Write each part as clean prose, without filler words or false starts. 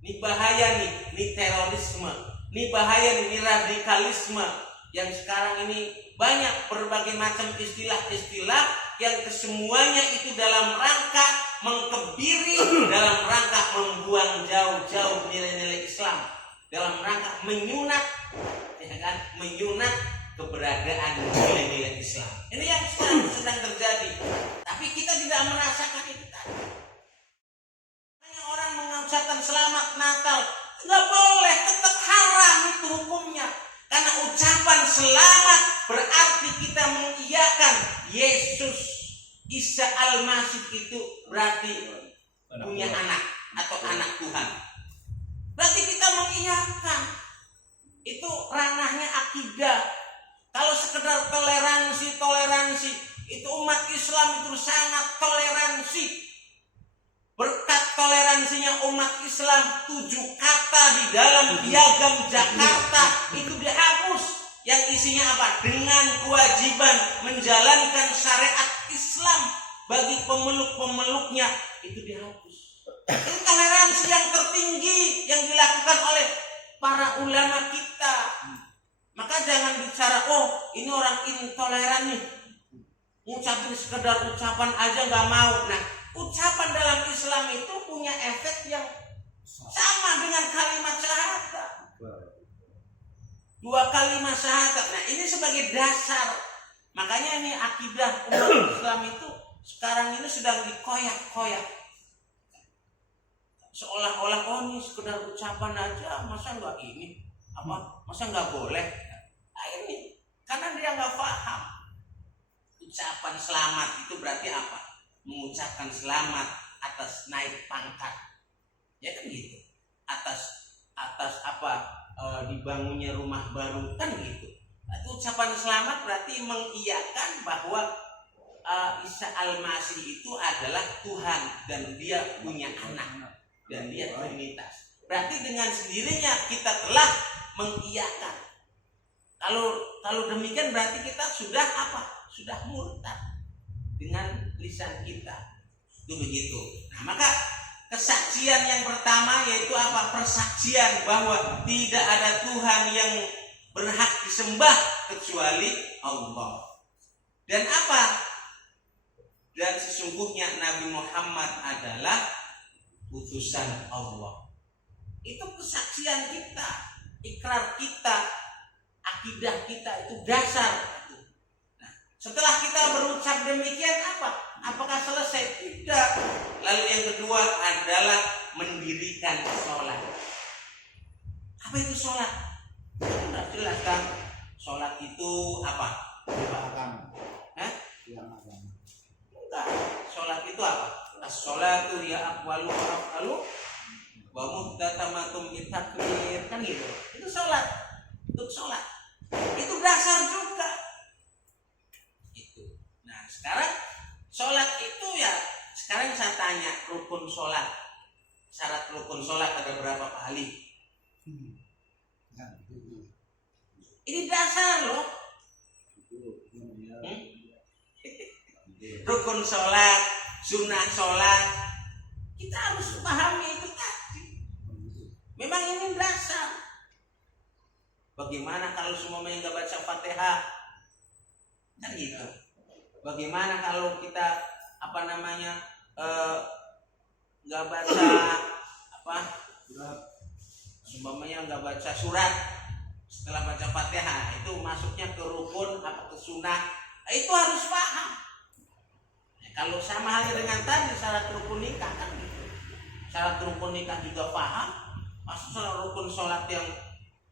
Ini bahaya nih terorisme. Ini bahaya nih radikalisme yang sekarang ini banyak berbagai macam istilah-istilah yang kesemuanya itu dalam rangka mengkebiri, dalam rangka membuang jauh-jauh nilai-nilai Islam, dalam rangka menyunat, ya kan, menyunat keberadaan nilai-nilai Islam. Ini yang sedang terjadi. Tapi kita tidak merasakan itu tadi. Hanya orang mengucapkan selamat Natal, nggak boleh, tetap haram itu hukumnya. Karena ucapan selamat berarti kita mengiyakan Yesus Isa Al-Masih itu berarti punya anak atau anak Tuhan. Berarti kita mengiyakan. Itu ranahnya akidah. Kalau sekedar toleransi, itu umat Islam itu sangat toleransi. Berkat toleransinya umat Islam, 7 kata di dalam piagam Jakarta itu dihapus. Yang isinya apa? Dengan kewajiban menjalankan syariat Islam bagi pemeluk-pemeluknya, itu dihapus. Itu toleransi yang tertinggi yang dilakukan oleh para ulama kita. Maka jangan bicara, oh ini orang intoleran nih, ngucapin sekedar ucapan aja nggak mau. Nah, ucapan dalam Islam itu punya efek yang sama dengan kalimat syahadat. 2 kalimat syahadat. Nah, ini sebagai dasar. Makanya ini akidah umat Islam itu sekarang ini sedang dikoyak-koyak. Seolah-olah oh ini sekedar ucapan aja, masa nggak ini? Masa nggak boleh? Nah, ini karena dia nggak paham. Ucapan selamat itu berarti apa? Mengucapkan selamat atas naik pangkat, ya kan gitu. Atas apa? Dibangunnya rumah baru, kan gitu. Itu ucapan selamat berarti mengiyakan bahwa Isa Al-Masih itu adalah Tuhan dan dia punya anak dan dia Trinitas. Berarti dengan sendirinya kita telah mengiyakan. Kalau demikian berarti kita sudah apa? Sudah murtad dengan lisan kita. Itu begitu. Nah, maka kesaksian yang pertama yaitu apa? Persaksian bahwa tidak ada Tuhan yang berhak disembah kecuali Allah. Dan apa? Dan sesungguhnya Nabi Muhammad adalah utusan Allah. Itu kesaksian kita, ikrar kita, akidah kita, itu dasar. Nah, setelah kita berucap demikian apa? Apakah selesai? Tidak. Lalu yang kedua adalah mendirikan sholat. Apa itu sholat? Sudah jelas kan? Sholat itu apa? Enggak. Sholat itu apa? As-sholatu ya aqwalu wa af'alu wa muhtatamatum bitakbir, kan gitu. Itu sholat. Untuk sholat. Itu dasar juga. Itu. Nah, sekarang sholat itu ya, sekarang saya tanya rukun sholat. Syarat rukun sholat ada berapa kali? Ini dasar loh. Rukun sholat, sunnah sholat, kita harus pahami itu tadi. Memang ini dasar. Bagaimana kalau semuanya nggak baca Fatihah? Kan gitu. Bagaimana kalau kita nggak baca semuanya nggak baca surat setelah baca Fatihah, itu masuknya ke rukun apa ke sunnah? Itu harus paham. Kalau sama halnya dengan tadi syarat rukun nikah, kan gitu. Syarat rukun nikah juga paham. Maksud rukun sholat yang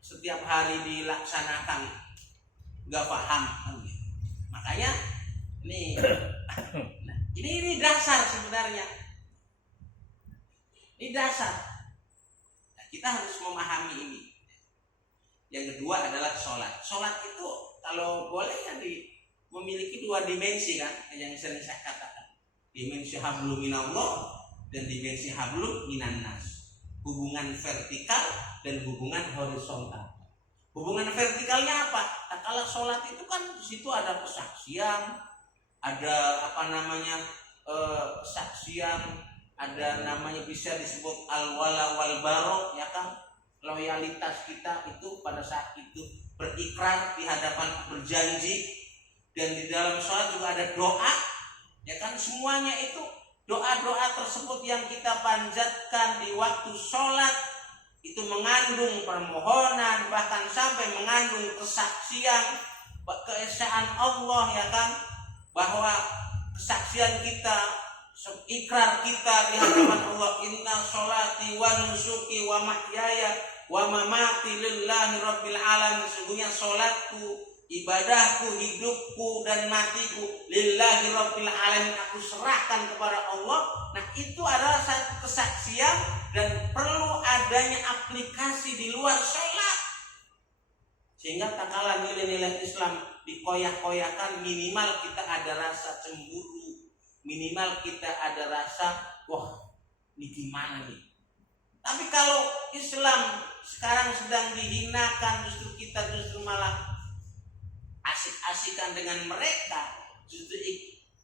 setiap hari dilaksanakan nggak paham, kan gitu. Makanya ini dasar sebenarnya. Ini dasar. Nah, kita harus memahami ini. Yang kedua adalah sholat. Sholat itu kalau boleh kan memiliki 2 dimensi kan, yang sering saya katakan. Dimensi hablum minallah dan dimensi hablum minannas. Hubungan vertikal dan hubungan horizontal. Hubungan vertikalnya apa? Nah, kalau sholat itu kan di situ ada kesaksian, ada kesaksian ada namanya bisa disebut al-wala wal baro, ya kan, loyalitas kita itu pada saat itu berikrar di hadapan, berjanji, dan di dalam sholat juga ada doa, ya kan, semuanya itu doa-doa tersebut yang kita panjatkan di waktu sholat itu mengandung permohonan, bahkan sampai mengandung kesaksian keesaan Allah, ya kan, bahwa kesaksian kita, ikrar kita di hadapan Allah, inna sholati wa nusuki wa mahyaya wa mamati lillahi rabbil alamin, sesungguhnya sholatku, ibadahku, hidupku dan matiku lillahi rabbil alamin, aku serahkan kepada Allah. Nah, itu adalah satu kesaksian dan perlu adanya aplikasi di luar sholat, sehingga tak kalah nilai-nilai Islam dikoyak-koyakan, minimal kita ada rasa cemburu, minimal kita ada rasa wah ini gimana nih. Tapi kalau Islam sekarang sedang dihinakan, justru kita malah asik-asikan dengan mereka, justru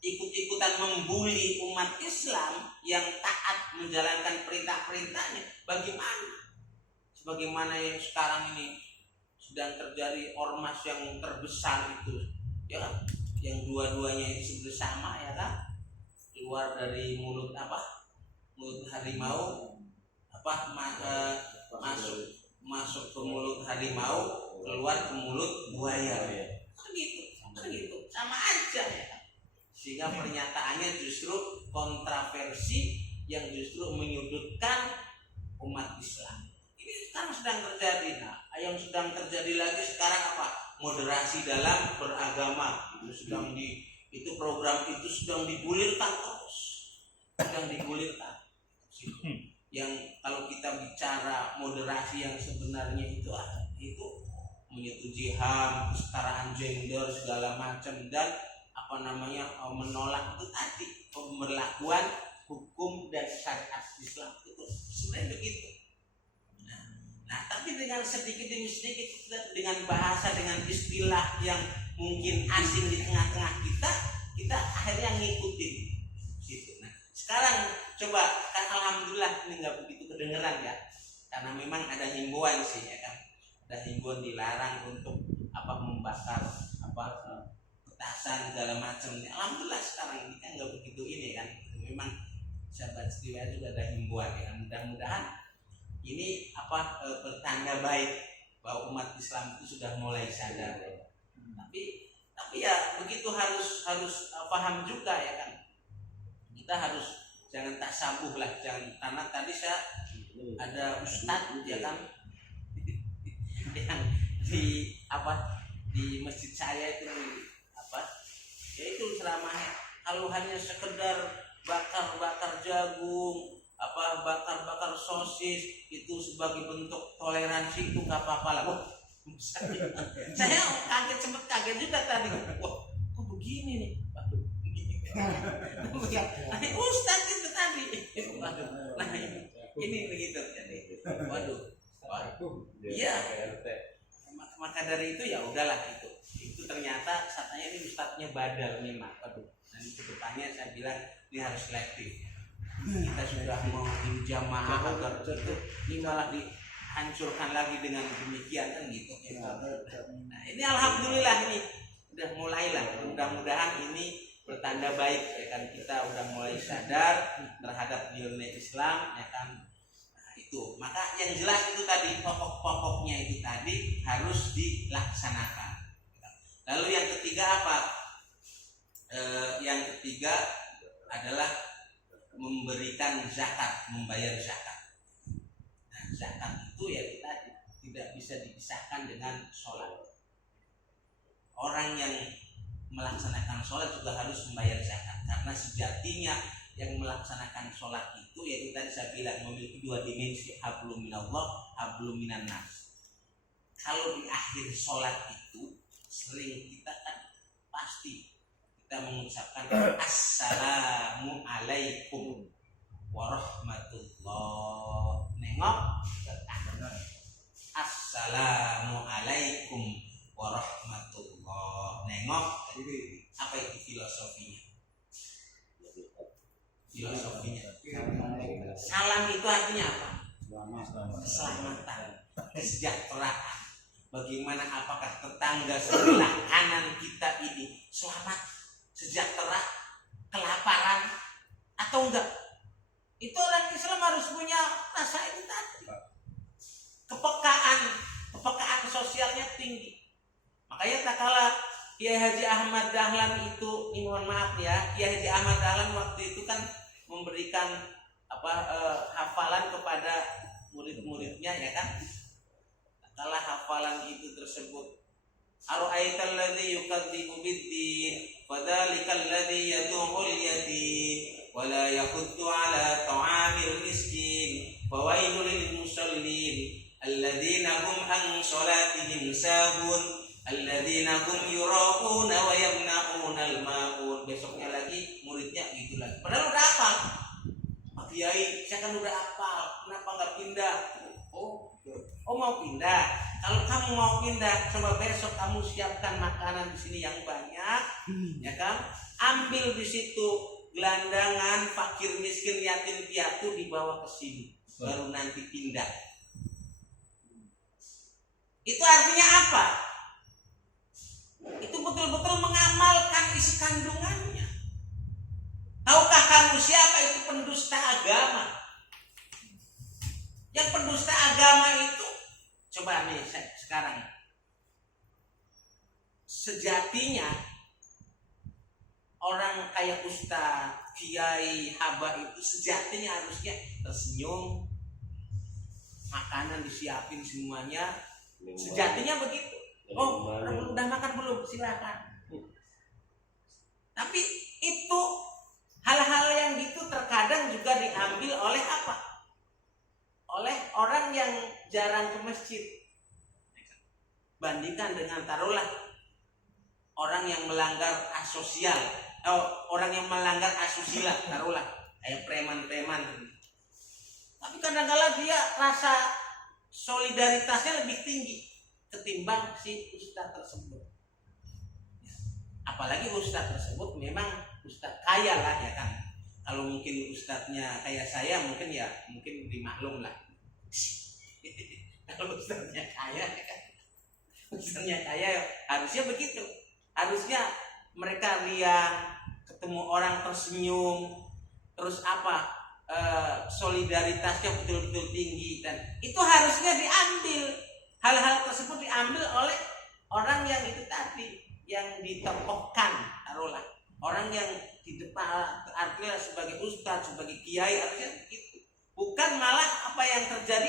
ikut-ikutan membuli umat Islam yang taat menjalankan perintah-perintahnya. Bagaimana? Sebagaimana yang sekarang ini sedang terjadi ormas yang terbesar itu, ya kan, yang dua-duanya itu bersama, ya kan, keluar dari mulut harimau, masuk ke mulut harimau, keluar ke mulut buaya. Kan gitu, sama aja, ya. Sehingga pernyataannya justru kontroversi yang justru menyudutkan umat Islam. Ini sekarang sedang terjadi. Nah, yang sedang terjadi lagi sekarang apa? Moderasi dalam beragama. Itu program itu sedang digulirkan terus. Yang kalau kita bicara moderasi yang sebenarnya itu menyetujui HAM, kesetaraan gender segala macam, dan menolak itu tadi pemberlakuan hukum dan syariat Islam itu sebenarnya begitu. Nah, tapi dengan sedikit demi sedikit, dengan bahasa, dengan istilah yang mungkin asing di tengah-tengah kita akhirnya ngikutin situ. Nah, sekarang coba, kan alhamdulillah ini nggak begitu kedengeran, ya, karena memang ada himbauan sih, ya kan, ada himbauan dilarang untuk membakar petasan segala macam. Alhamdulillah sekarang ini kan nggak begitu ini, kan, memang sahabat setia juga ada himbauan, ya. Mudah-mudahan ini pertanda baik bahwa umat Islam itu sudah mulai sadar, ya. Tapi ya begitu harus paham juga, ya kan, kita harus jangan tasabuh lah, jangan, karena tadi saya ada ustadz, ya kan, yang di masjid saya itu ya itu ceramahnya, kalau hanya sekedar bakar jagung, bakar sosis itu sebagai bentuk toleransi, itu nggak apa-apa lah. Saya sempat kaget juga tadi, wah kok begini nih, Ustadz itu tadi, nah ini begitu, jadi waduh, iya, maka dari itu ya udahlah, itu ternyata katanya ini ustadznya badal memang, waduh, dan kedepannya saya bilang ini harus selektif. Kita sudah mau jamaah agar ini malah dihancurkan lagi dengan demikian, kan gitu. Nah, ini alhamdulillah ini udah mulailah, mudah-mudahan ini bertanda baik, ya kan, kita udah mulai sadar terhadap nilai Islam, ya kan. Nah, itu maka yang jelas itu tadi pokok-pokoknya itu tadi harus dilaksanakan. Lalu yang ketiga apa? Yang ketiga adalah memberikan zakat, membayar zakat. Nah, zakat itu ya kita tidak bisa dipisahkan dengan sholat. Orang yang melaksanakan sholat juga harus membayar zakat, karena sejatinya yang melaksanakan sholat itu ya tadi saya bilang memiliki dua dimensi, hablum minallah, hablum minan nas. Kalau di akhir sholat itu sering kita kan pasti kita mengucapkan assalamualaikum warahmatullah, nengok assalamualaikum warahmatullah, nengok. Apa itu filosofinya? keselamatan, kesejahteraan. Bagaimana apakah tetangga sebelah kanan kita ini selamat, sejahtera, kelaparan atau enggak? Itu orang Islam harus punya rasa ini tadi. Kepekaan sosialnya tinggi. Makanya tak kala Kiai Haji Ahmad Dahlan itu, mohon maaf ya, Kiai Haji Ahmad Dahlan waktu itu kan memberikan hafalan kepada murid-muridnya, ya kan? Kala hafalan itu tersebut, ara'aital ladzi yukadzibu bid-din fadzalikal ladzi yad'ul yatim wa la yahuddu 'ala ta'amil miskin fawailul lil musallin alladzina hum an shalatihim sahun alladzina hum yura'una wa yamna'una al-ma'un. Besoknya lagi muridnya gitu lagi, padahal udah hafal. Pak Kiai, saya kan udah hafal, kenapa nggak pindah? Oh mau pindah. Kalau kamu mau pindah, coba besok kamu siapkan makanan di sini yang banyak, ya kan? Ambil di situ gelandangan, fakir miskin, yatim piatu dibawa ke sini, baru nanti pindah. Itu artinya apa? Itu betul-betul mengamalkan isi kandungannya. Tahukah kamu siapa itu pendusta agama? Yang pendusta agama itu, coba nih sekarang, sejatinya orang kayak ustaz, kiai, haba itu sejatinya harusnya tersenyum, makanan disiapin semuanya, sejatinya begitu. Oh, udah makan belum? Silakan. Tapi itu hal-hal yang gitu terkadang juga diambil oleh apa? Oleh orang yang jarang ke masjid. Bandingkan dengan taruhlah orang yang melanggar asosial, orang yang melanggar asusila, taruhlah kayak preman-preman. Tapi kadang-kala dia rasa solidaritasnya lebih tinggi ketimbang si ustaz tersebut. Apalagi ustaz tersebut memang ustaz kaya lah, ya kan. Kalau mungkin ustaznya kayak saya, mungkin dimaklum lah. Kalau ustaznya kaya, harusnya begitu. Harusnya mereka riang, ketemu orang tersenyum, terus solidaritasnya betul-betul tinggi, dan itu harusnya diambil. Hal-hal tersebut diambil oleh orang yang itu tadi, yang ditokohkan, taruhlah orang yang di depan, artinya sebagai ustaz, sebagai kiai, harusnya begitu. Bukan malah apa yang terjadi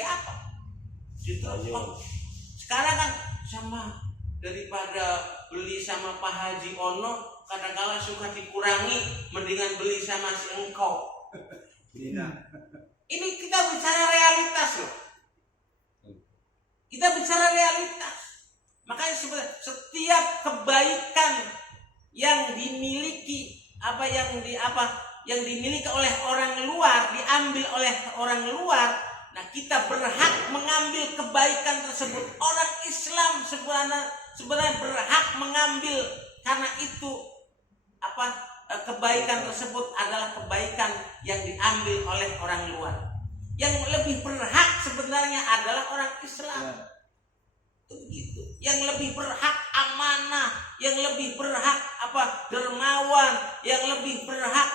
justru sekarang kan sama, daripada beli sama Pak Haji Ono kadang-kala suka dikurangi, mendingan beli sama si engkau. Ini kita bicara realitas loh. Kita bicara realitas. Makanya setiap kebaikan yang dimiliki yang dimiliki oleh orang luar, diambil oleh orang luar, nah kita berhak mengambil kebaikan tersebut. Orang Islam sebenarnya berhak mengambil, karena itu kebaikan tersebut adalah kebaikan yang diambil oleh orang luar. Yang lebih berhak sebenarnya adalah orang Islam. Itu begitu. Yang lebih berhak amanah, yang lebih berhak dermawan, yang lebih berhak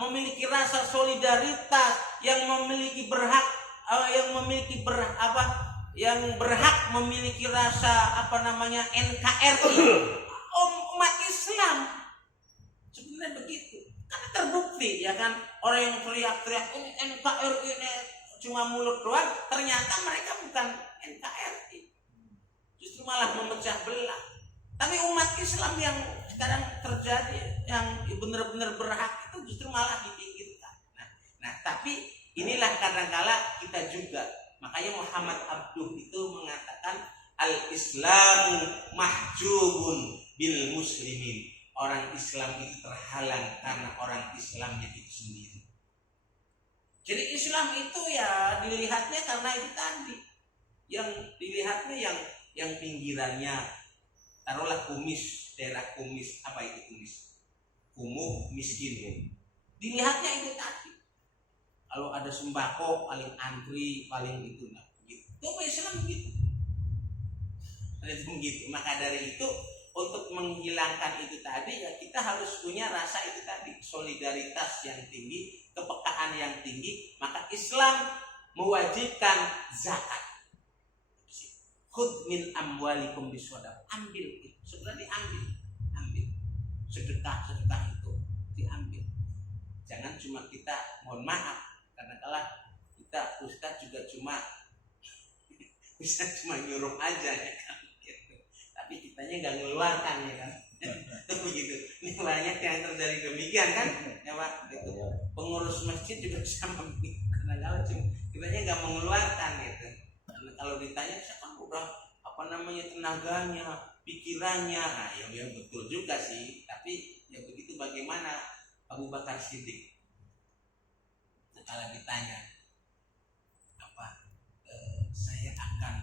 memiliki rasa solidaritas, yang berhak memiliki rasa NKRI, umat Islam. Sebenarnya begitu. Karena terbukti, ya kan, orang yang teriak-teriak ini NKRI ini cuma mulut doang, ternyata mereka bukan NKRI. Justru malah memecah belah. Tapi umat Islam yang sekarang terjadi, yang benar-benar berhak, itu justru malah dipinggirkan. Nah, tapi inilah kadang-kala kita juga. Makanya Muhammad Abduh itu mengatakan al-Islamu mahjubun bil muslimin. Orang Islam itu terhalang karena orang Islamnya itu sendiri. Jadi Islam itu ya dilihatnya karena itu tadi. Yang dilihatnya yang pinggirannya, taruhlah kumis, daerah kumis, apa itu kumis? Kumuh, miskin. Dilihatnya itu tadi. Kalau ada sembako paling antri, paling itu. Nah, begitu. Itu Islam begitu. Itu begitu. Maka dari itu untuk menghilangkan itu tadi ya kita harus punya rasa itu tadi, solidaritas yang tinggi, kepekaan yang tinggi. Maka Islam mewajibkan zakat. Khudh min amwalikum bisodaq. Ambil itu. Sebenarnya ambil. Sedekah itu diambil. Jangan cuma kita, mohon maaf, karena kalau kita ustaz juga bisa cuma nyuruh aja ya kan, gitu. Tapi kitanya nggak ngeluarkan ya kan, begitu. Ini banyak yang terjadi demikian kan, ya Pak. Gitu. Pengurus masjid juga sama begitu. Karena kalau kitanya nggak mengeluarkan gitu. Karena kalau ditanya, saya kan udah tenaganya, pikirannya, nah ya betul juga sih. Tapi ya begitu bagaimana Abu Bakar Siddiq. Nah, kalau ditanya saya akan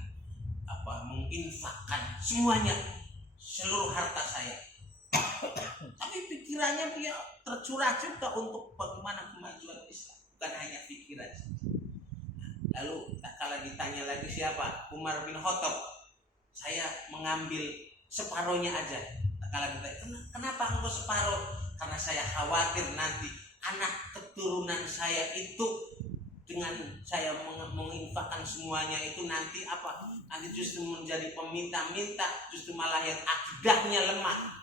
menginfakkan semuanya, seluruh harta saya. Tapi pikirannya dia tercurah juga untuk bagaimana kemajuan Islam, bukan hanya pikiran saja. Lalu kalau ditanya lagi siapa? Umar bin Khattab, saya mengambil separohnya aja. Kalau ditanya kenapa engkau separuh? Karena saya khawatir nanti anak keturunan saya itu dengan saya menginfakkan semuanya itu nanti nanti justru menjadi peminta-minta, justru malah yang akidahnya lemah.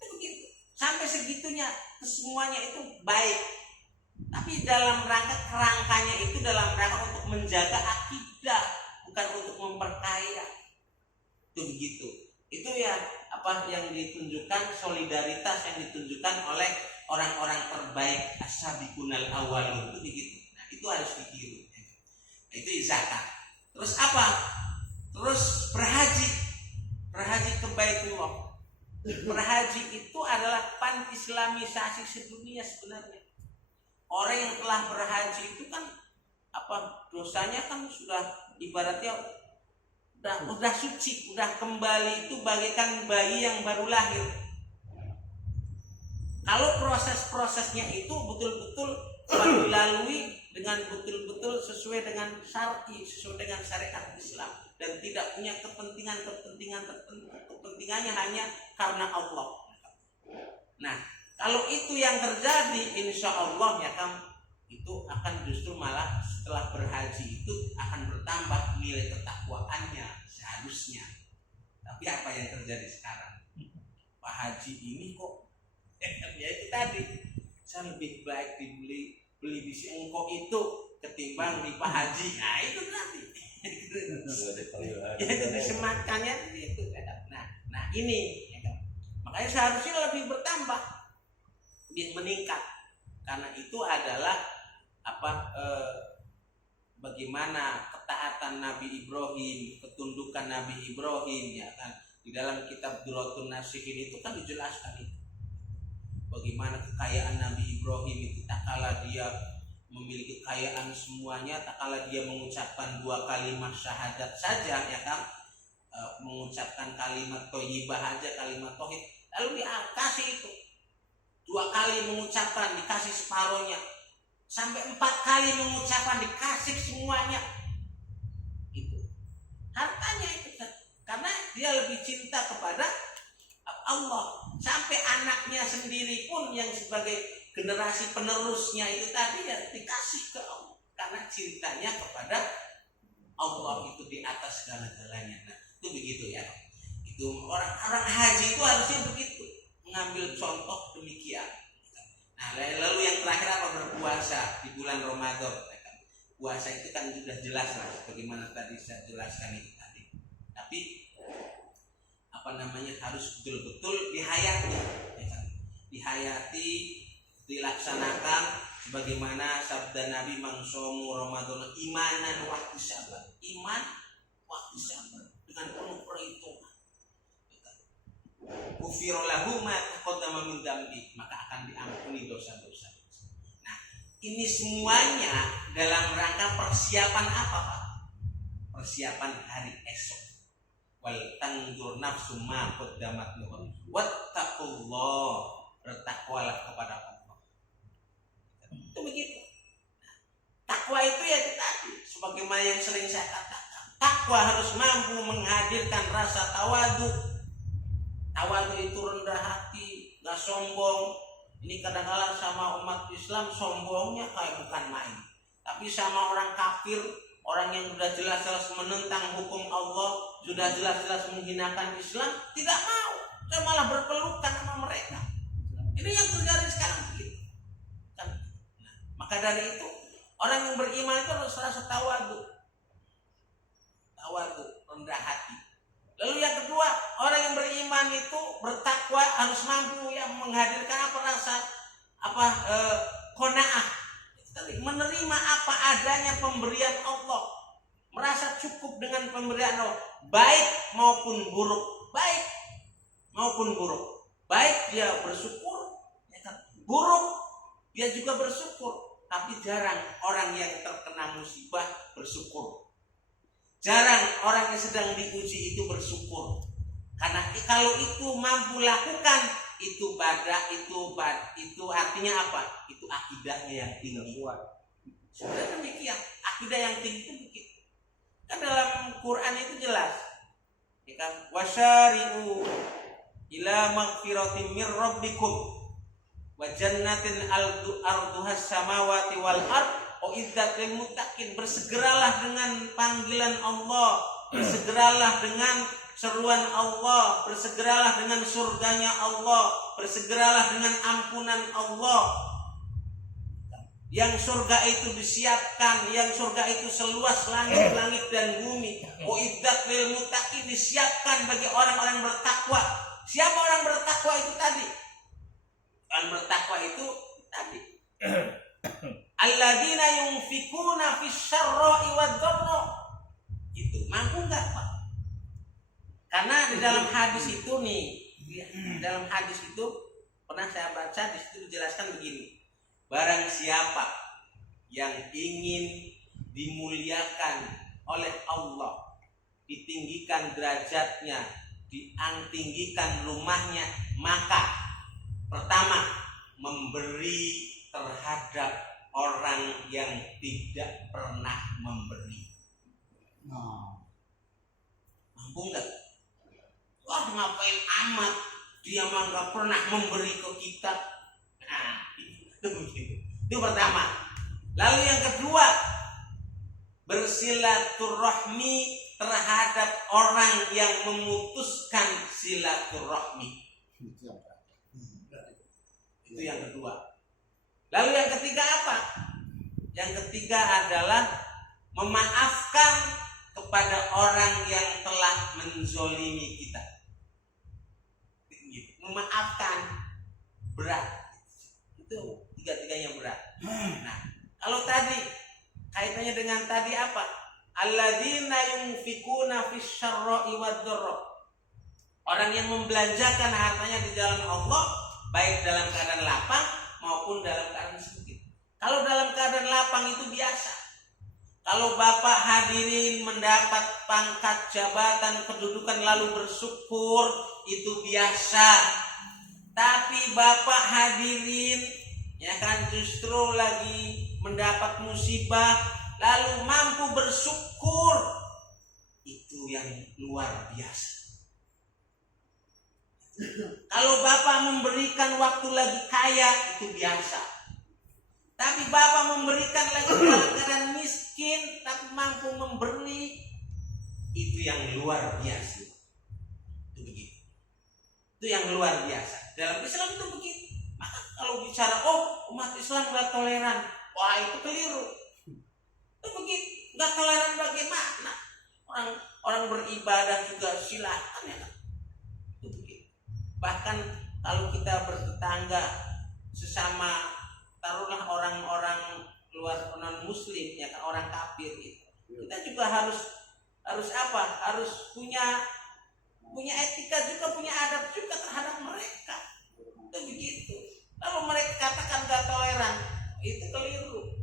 Begitu. Sampai segitunya semuanya itu baik. Tapi dalam kerangkanya itu dalam rangka untuk menjaga akidah, bukan untuk memperkaya. Itu begitu. Itu ya yang ditunjukkan, solidaritas yang ditunjukkan oleh orang-orang terbaik, as-sabiqunal awwalun, itu begitu. Nah, itu harus ditiru. Nah, itu zakat. Terus apa? Terus berhaji ke Baitullah. Berhaji itu adalah pan-islamisasi sedunia sebenarnya. Orang yang telah berhaji itu kan dosanya kan sudah ibaratnya udah suci, udah kembali, itu bagaikan bayi yang baru lahir. Kalau proses-prosesnya itu betul-betul dilalui dengan betul-betul sesuai dengan syar'i, sesuai dengan syariat Islam, dan tidak punya kepentingan tertentu. Kepentingannya hanya karena Allah. Nah, kalau itu yang terjadi, insya Allah ya kan, itu akan justru malah setelah berhaji itu akan bertambah nilai ketakwaannya seharusnya. Tapi apa yang terjadi sekarang? Pak Haji ini kok ya itu tadi, saya lebih baik beli bisi engkau itu ketimbang di Pak Haji. Nah itu nanti itu disematkannya itu. Nah ini ya kan? Makanya seharusnya lebih bertambah, meningkat, karena itu adalah bagaimana ketaatan Nabi Ibrahim, ketundukan Nabi Ibrahim ya kan. Di dalam kitab Duratun Nasihin itu kan dijelaskan itu. Bagaimana kekayaan Nabi Ibrahim itu, tak kala dia memiliki kekayaan semuanya, tak kala dia mengucapkan 2 kalimat syahadat saja ya kan, mengucapkan kalimat thayyibah aja, kalimat tauhid, lalu dikasih itu 2 kali mengucapkan dikasih separohnya, sampai 4 kali mengucapkan dikasih semuanya. Itu hartanya itu, karena dia lebih cinta kepada Allah. Sampai anaknya sendiri pun yang sebagai generasi penerusnya itu tadi ya dikasih ke Allah, karena cintanya kepada Allah itu di atas segala-galanya. Nah itu begitu ya. Itu orang haji itu harusnya begitu, mengambil contoh demikian. Nah lalu yang terakhir apa? Berpuasa di bulan Ramadan. Puasa itu kan sudah jelas lah, bagaimana tadi saya jelaskan itu tadi. Tapi harus betul-betul dihayati, ya kan? Dihayati, dilaksanakan sebagaimana sabda Nabi, mangsomu Ramadan imanan waktu sabar, iman waktu sabar dengan penuh perhitungan. Ghufira lahu ma taqaddama min dzambi, maka akan diampuni dosa-dosa. Nah, ini semuanya dalam rangka persiapan apa, Pak? Persiapan hari esok. Wal tanzur nafsu ma qaddamat lighad. Wattaqullah, bertakwalah kepada Allah. Itu begitu. Nah, Takwa itu ya itu tadi, sebagaimana yang sering saya katakan, takwa harus mampu menghadirkan rasa tawadu. Tawadu itu rendah hati, gak sombong. Ini kadang-kadang sama umat Islam sombongnya kayak bukan main. Tapi sama orang kafir, orang yang sudah jelas-jelas menentang hukum Allah, sudah jelas-jelas menghinakan Islam, tidak mau. Saya malah berpelukan sama mereka. Ini yang terjadi sekarang begitu. Nah, maka dari itu orang yang beriman itu harus rasa tawadu, rendah hati. Lalu yang kedua, orang yang beriman itu bertakwa harus mampu yang menghadirkan rasa qanaah, menerima apa adanya pemberian Allah, merasa cukup dengan pemberian Allah, baik maupun buruk, baik dia bersyukur, buruk dia juga bersyukur. Tapi jarang orang yang terkena musibah bersyukur. Jarang orang yang sedang diuji itu bersyukur. Karena kalau itu mampu lakukan, itu artinya apa? Itu akidahnya yang tinggi. Sebenarnya demikian. Akidah yang tinggi itu begitu. Kan dalam Quran itu jelas. Ya kan? Wasyari'u ila maghfiratin mir rabbikum wa jannatin arduhas samawati wal ard uiddat lil muttaqin. Bersegeralah dengan panggilan Allah, bersegeralah dengan seruan Allah, bersegeralah dengan surganya Allah, bersegeralah dengan ampunan Allah. Yang surga itu disiapkan, yang surga itu seluas langit-langit dan bumi. Uiddat lil muttaqin, disiapkan bagi orang-orang bertakwa. Siapa orang bertakwa itu tadi? Orang bertakwa itu tadi alladzina yunfikuna fis syarra'i wad dharra. Itu mampu enggak, Pak? Karena di dalam hadis itu dalam hadis itu pernah saya baca, di situ dijelaskan begini. Barang siapa yang ingin dimuliakan oleh Allah, ditinggikan derajatnya, ditinggikan rumahnya, maka pertama, memberi terhadap orang yang tidak pernah memberi. Mampu enggak? Wah, ngapain amat, dia mah enggak pernah memberi ke kita. Nah, itu pertama. Lalu yang kedua, bersilaturahmi terhadap orang yang memutuskan silaturahmi. Itu yang kedua. Lalu yang ketiga apa? Yang ketiga adalah memaafkan kepada orang yang telah menzolimi kita. Memaafkan berat. Itu tiga-tiganya berat. Nah, kalau tadi kaitannya dengan tadi apa? Alladzina yunfikuna fis syarra'i wad dharra. Orang yang membelanjakan hartanya di jalan Allah, baik dalam keadaan lapang maupun dalam keadaan sempit. Kalau dalam keadaan lapang itu biasa. Kalau Bapak hadirin mendapat pangkat jabatan kedudukan lalu bersyukur, itu biasa. Tapi Bapak hadirin ya kan justru lagi mendapat musibah lalu mampu bersyukur, itu yang luar biasa. Kalau Bapak memberikan waktu lagi kaya, itu biasa. Tapi Bapak memberikan lagi dalam keadaan miskin, tapi mampu memberi, itu yang luar biasa. Itu begitu. Itu yang luar biasa. Dalam Islam itu begitu. Maka kalau bicara, umat Islam gak toleran, wah itu keliru. Itu begitu. Gak toleran bagaimana? Orang beribadah juga silahkan ya. Bahkan kalau kita bertetangga sesama, taruhlah orang-orang luar non muslim ya kan, orang kafir itu, kita juga harus apa? Harus punya etika juga, punya adab juga terhadap mereka. Itu begitu. Lalu mereka katakan gak toleran, itu keliru.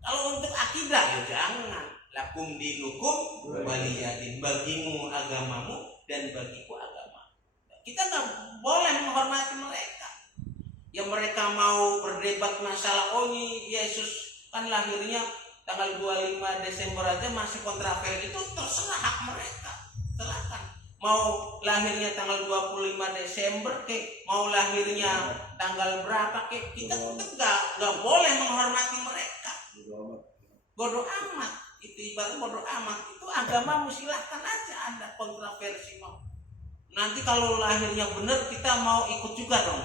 Kalau untuk akidah ya jangan. Lakum dinukum waliyadin, bagimu agamamu dan bagiku agama. Kita nggak boleh menghormati mereka. Yang mereka mau berdebat masalah ini Yesus kan lahirnya tanggal 25 Desember aja masih kontraver, itu terserah hak mereka, silakan. Mau lahirnya tanggal 25 Desember kek, mau lahirnya tanggal berapa kek, kita nggak boleh menghormati mereka. Bodoh amat, itu ibarat bodoh amat. Itu agamamu, silahkan aja Anda kontroversi mau. Nanti kalau lahirnya benar kita mau ikut juga dong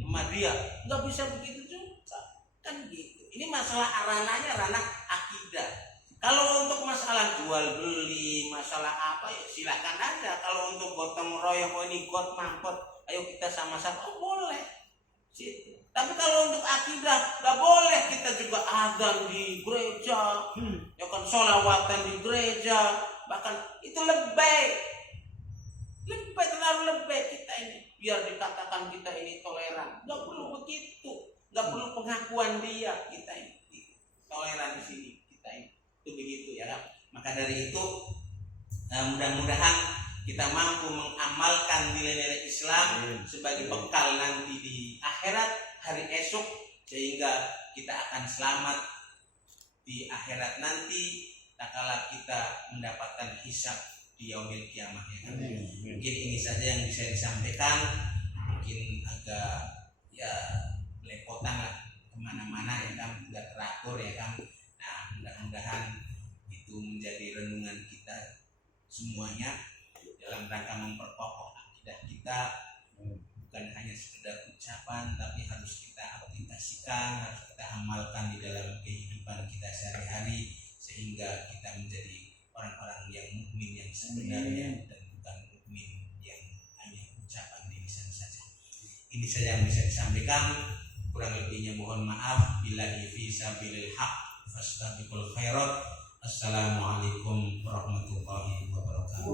sama dia, nggak bisa begitu juga kan gitu. Ini masalah ranahnya ranah akidah. Kalau untuk masalah jual beli, masalah apa ya silakan aja. Kalau untuk gotong royong, oh ini got mangkot, ayo kita sama-sama, oh boleh. Situ. Tapi kalau untuk akidah nggak boleh kita juga adzan di gereja, ya kan sholawatan di gereja, bahkan itu terlalu lebay kita ini. Biar dikatakan kita ini toleran, nggak perlu begitu, nggak perlu pengakuan dia kita ini toleran di sini kita ini. Itu begitu ya kan. Maka dari itu mudah-mudahan kita mampu mengamalkan nilai-nilai Islam sebagai bekal nanti di akhirat hari esok, sehingga kita akan selamat di akhirat nanti tak kala kita mendapatkan hisab di yaumil kiamah ya kan. Mungkin ini saja yang bisa disampaikan, mungkin agak ya lepotan lah kemana-mana ya kan, nggak teratur ya kan. Nah mudah-mudahan itu menjadi renungan kita semuanya dalam rangka memperkokoh akidah kita, bukan hanya sekedar ucapan, tapi harus kita aplikasikan, harus kita amalkan di dalam kehidupan kita sehari-hari, sehingga kita menjadi orang-orang yang mukmin yang sebenarnya dan bukan mukmin yang hanya ucapan di lisan saja. Ini saja yang bisa disampaikan, kurang lebihnya mohon maaf. Billahi fi sabilil haq fastabiqul khairat. Assalamualaikum warahmatullahi wabarakatuh.